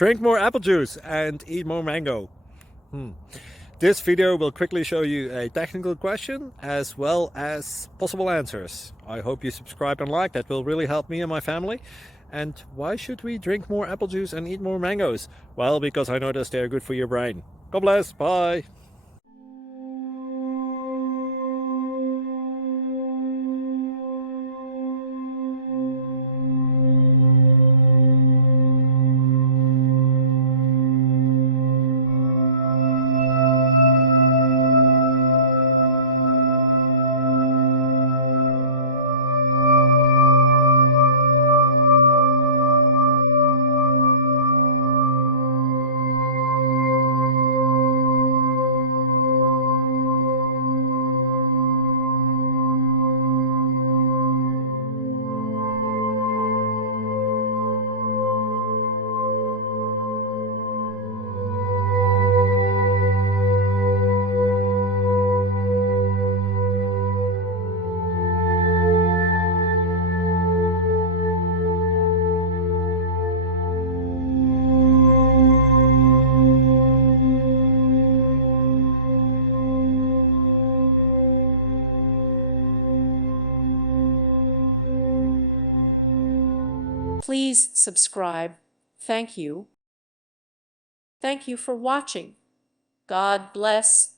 Drink more apple juice and eat more mango. This video will quickly show you a technical question as well as possible answers. I hope you subscribe and like, that will really help me and my family. And why should we drink more apple juice and eat more mangoes? Well, because I noticed they're good for your brain. God bless, bye! Please subscribe. Thank you. Thank you for watching. God bless.